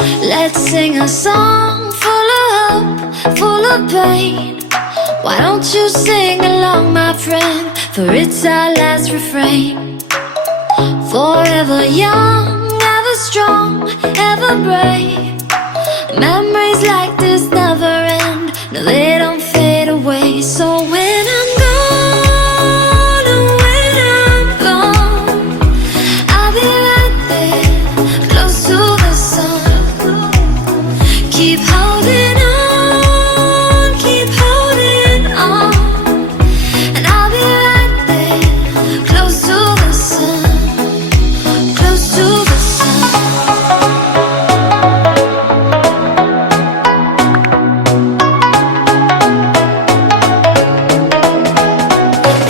Let's sing a song full of hope, full of pain. Why don't you sing along, my friend? For it's our last refrain. Forever young, ever strong, ever brave. Memories like this never end. No, they don't fade away. So when I'm gone, oh, when I'm gone, I'll be right there, close to the sun. Keep holding on, keep holding on, and I'll be right there, close to the sun, close to the sun.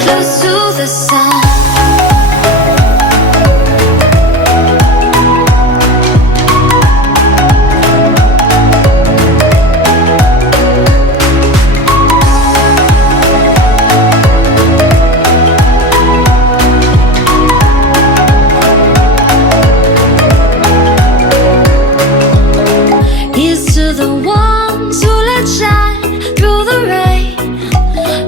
Close to the sun. Here's to the ones who let shine through the rain,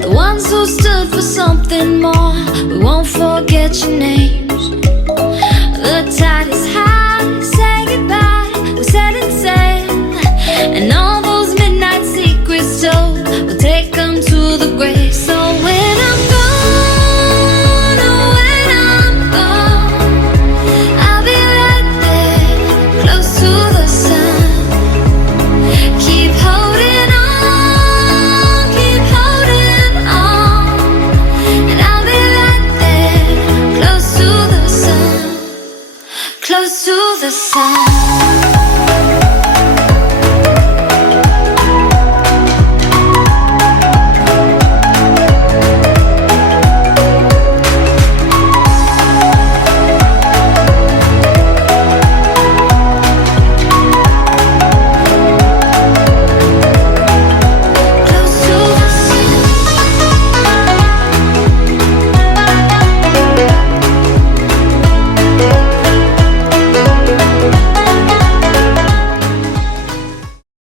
the ones who stood for something more. We won't forget your names. The tide is high, say goodbye, we set it sail, and all those midnight secrets told, we'll take them to the grave. So when I'm gone, oh, when I'm gone, I'll be right there, close to the sun. Keep holding on, keep holding on, and I'll be right there, close to the sun, close to the sun.